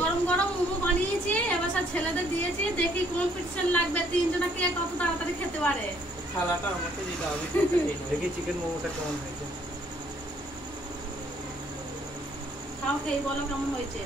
গরম গরম মোমো বানিয়েছি, এবার সব ছেলেদের দিয়েছি, দেখি কম্পিটিশন লাগবে তিনজনা কে কত তাড়াতাড়ি খেতে পারে। থালাটা আমাকে দিতে হবে। দেখি চিকেন মোমোটা কেমন হয়েছে। খাও, খেয়ে বলো কেমন হয়েছে।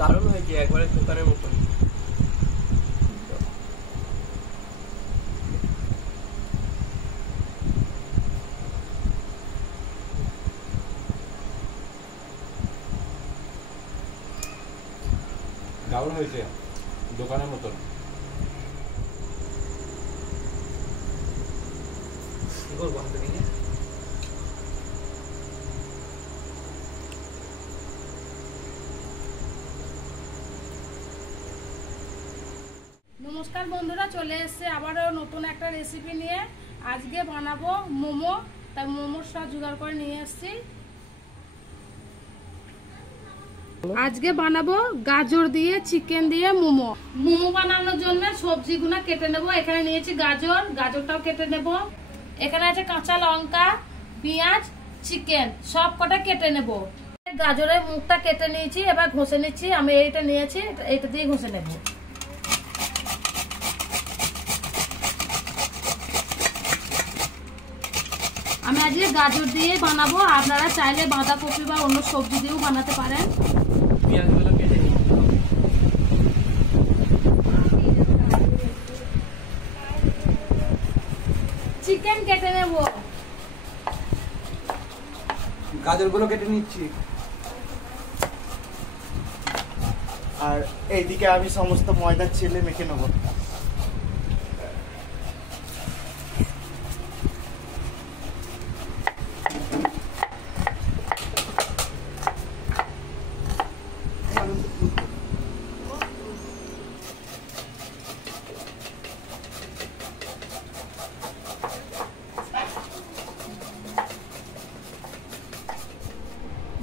দারুণ হয়েছে, একবারে দোকানের মতন। দারুণ হয়েছে, দোকানের মতন। কি করবো হাতে নিয়ে? নমস্কার বন্ধুরা, চলে এসেছে আবারও নতুন একটা রেসিপি নিয়ে। আজকে বানাবো মোমো, তাই মোমোর সব জোগাড় করে নিয়ে এসেছি। আজকে বানাবো গাজর দিয়ে চিকেন দিয়ে মোমো। মোমো বানানোর জন্য সবজিগুলো কেটে নেব। এখানে নিয়েছি গাজর, গাজরটাও কেটে নেব। এখানে আছে কাঁচা লঙ্কা, পেঁয়াজ, চিকেন, সব কটা কেটে নেব। গাজরের মুখটা কেটে নিয়েছি, এবার ঘষে নিচ্ছি। আমি এইটা নিয়েছি, এইটা দিয়ে ঘষে নেব। আমি আজকে গাজর দিয়ে বানাবো, আপনারা চাইলে বাঁধাকপি বা অন্য সবজি দিয়েও বানাতে পারেন। পেঁয়াজগুলো কেটে নিই। চিকেন কেটে নেব। গাজরগুলো কেটে নিচ্ছি, আর এইদিকে আমি সমস্ত ময়দার ছেলে মেখে নেবো।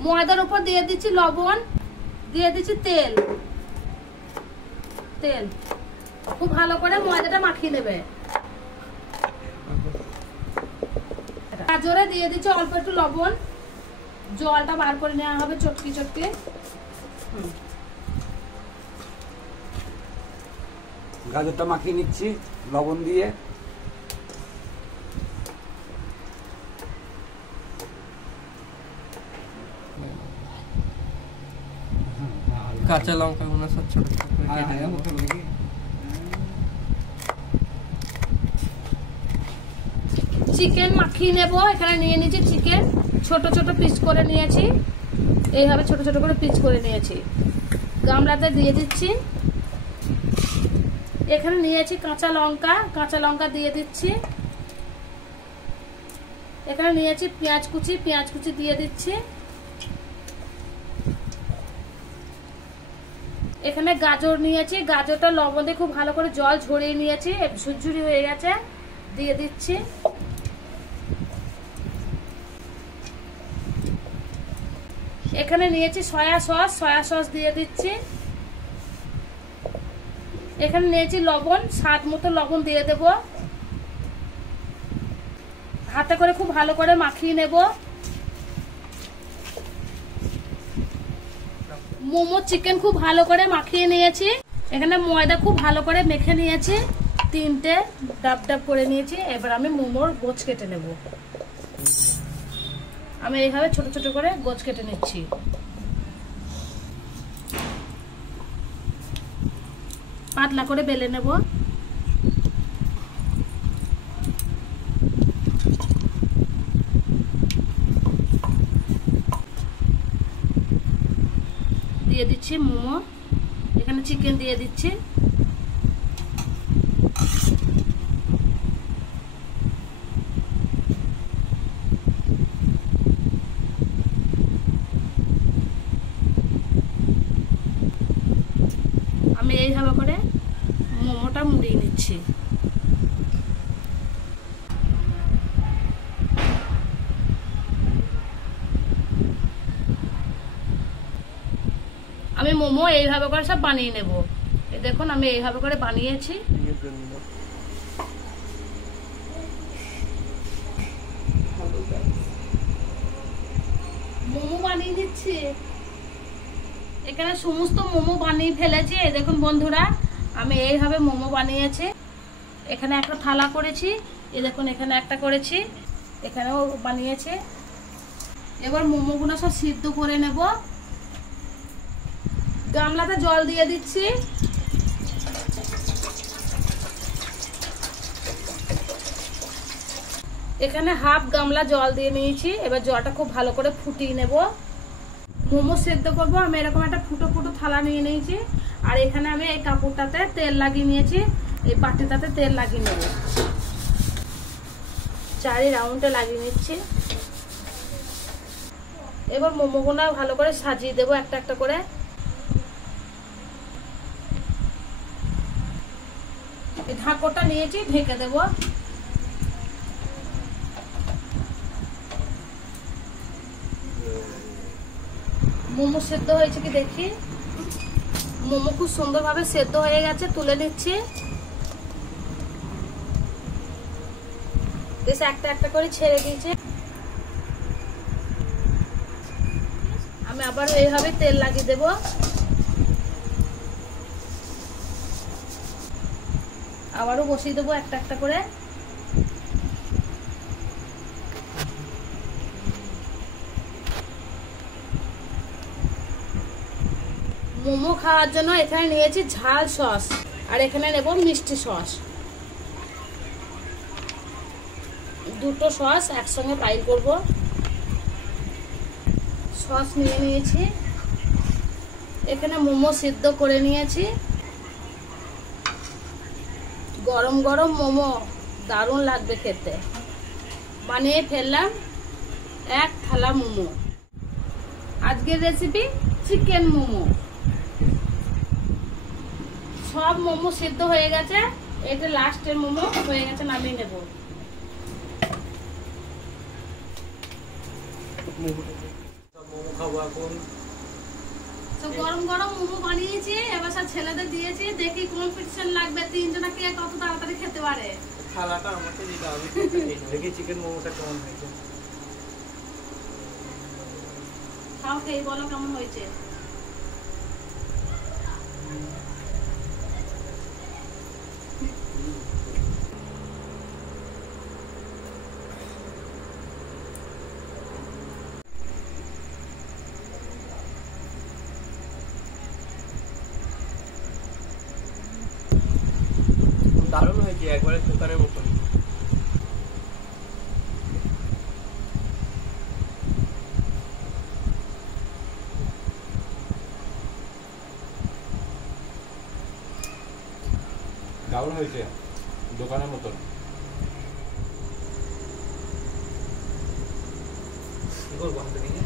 ময়দার উপর দিয়ে দিচ্ছি লবণ, দিয়ে দিচ্ছি তেল। তেল খুব ভালো করে ময়দাটা মাখিয়ে নেবে। গাজরে দিয়ে দিচ্ছি অল্প একটু লবণ, জলটা বার করে নেওয়া হবে চটকি চটকি। গাজরটা মাখিয়ে নিচ্ছি লবণ দিয়ে। কাঁচা লঙ্কা গুলো সব ছোট ছোট করে কেটে নেব। চিকেন মাখিয়ে নেব। এখানে নিয়ে নিয়েছি চিকেন, ছোট ছোট পিস করে নিয়েছি। এইভাবে ছোট ছোট করে পিস করে নিয়েছি। গামলাতে দিয়ে দিচ্ছি। এখানে নিয়েছি কাঁচা লঙ্কা, কাঁচা লঙ্কা দিয়ে দিচ্ছি। এখানে নিয়েছি পেঁয়াজ কুচি, পেঁয়াজ কুচি দিয়ে দিচ্ছি। এখানে গাজর নিয়েছি, গাজরটা লবণ দিয়ে খুব ভালো করে জল ঝরিয়ে নিয়েছি, ঝুরঝুরি হয়ে গেছে, দিয়ে দিচ্ছি। এখানে নিয়েছি সয়া সস, সয়া সস দিয়ে দিচ্ছি। এখানে নিয়েছি লবণ, স্বাদ মতো লবণ দিয়ে দেব। হাতে করে খুব ভালো করে মাখিয়ে নেব। মোমো চিকেন খুব ভালো করে মাখিয়ে নিয়েছি। এখানে ময়দা খুব ভালো করে মেখে নিয়েছি, তিনটে ডাব ডাব করে নিয়েছি। এবার আমি মোমোর গোছ কেটে নেব। আমি এইভাবে ছোট ছোট করে গোছ কেটে নিচ্ছি। পাতলা করে বেলে নেব। দিয়ে দিচ্ছি মোমো, এখানে চিকেন দিয়ে দিচ্ছি। আমি এইভাবে করে মোমোটা মুড়িয়ে নিচ্ছি। আমি মোমো এইভাবে করে সব বানিয়ে নেব। এই দেখুন আমি এইভাবে করে বানিয়েছি। মোমো বানিয়ে দিচ্ছি। এখানে সমস্ত মোমো বানিয়ে ফেলেছি। এই দেখুন বন্ধুরা, আমি এইভাবে মোমো বানিয়েছি। এখানে একটা থালা করেছি, এই দেখুন এখানে একটা করেছি, এখানেও বানিয়েছে। এবার মোমোগুলো সব সিদ্ধ করে নেব। গামলাতে জল দিয়ে দিচ্ছি। এখানে হাফ গামলা জল দিয়ে নিয়েছি। এবার জলটা খুব ভালো করে ফুটিয়ে নেব। মোমো সেদ্ধ করবো। আমি এরকম একটা ফুটো ফুটো থালা নিয়ে নিয়েছি। আর এখানে আমি এই কাপড়টাতে তেল লাগিয়ে নিয়েছি। এই বাটিটাতে তেল লাগিয়ে নেব। চারি রাউন্ডে লাগিয়ে নিচ্ছি। এবার মোমোগুলো ভালো করে সাজিয়ে দেবো একটা একটা করে। এই ঢাকটা নিয়েছি, ঢেকে দেব। মোমো সেদ্ধ হয়েছে কি দেখি। মোমো খুব সুন্দরভাবে সেদ্ধ হয়ে গেছে, তুলে নিচ্ছি। বেশ একটা একটা করে ছেড়ে দিয়েছে। আমি আবার এইভাবে তেল লাগিয়ে দেব। আবারও বসিয়ে দেবো একটা একটা করে। মোমো খাওয়ার জন্য এখানে নিয়েছি ঝাল সস, আর এখানে নেব মিষ্টি সস। দুটো সস একসঙ্গে পাইল করব। সস নিয়ে নিয়েছি। এখানে মোমো সিদ্ধ করে নিয়েছি। গরম গরম মোমো দারুণ লাগবে খেতে। বানিয়ে ফেললাম এক থালা মোমো। আজকের রেসিপি চিকেন মোমো। সব মোমো সিদ্ধ হয়ে গেছে। এটা লাস্টের মোমো হয়ে গেছে, নামিয়ে নেব। মোমো খাবো এখন। তো গরম গরম মোমো বানিয়েছি। এবার সব ছেলেদের দিয়েছি। দেখি কম্পিটিশন লাগবে, তিনজনা কে কত তাড়াতাড়ি খেতে পারে। থালাটা আমাকে দিতে হবে। দেখি চিকেন মোমোটা কেমন হয়েছে। খাও, খেয়ে বলো কেমন হয়েছে। দারুণ হয়েছে, একবারে দোকানের মতন। দারুণ হয়েছে, দোকানের মতন। কি করবো হাতে নিয়ে?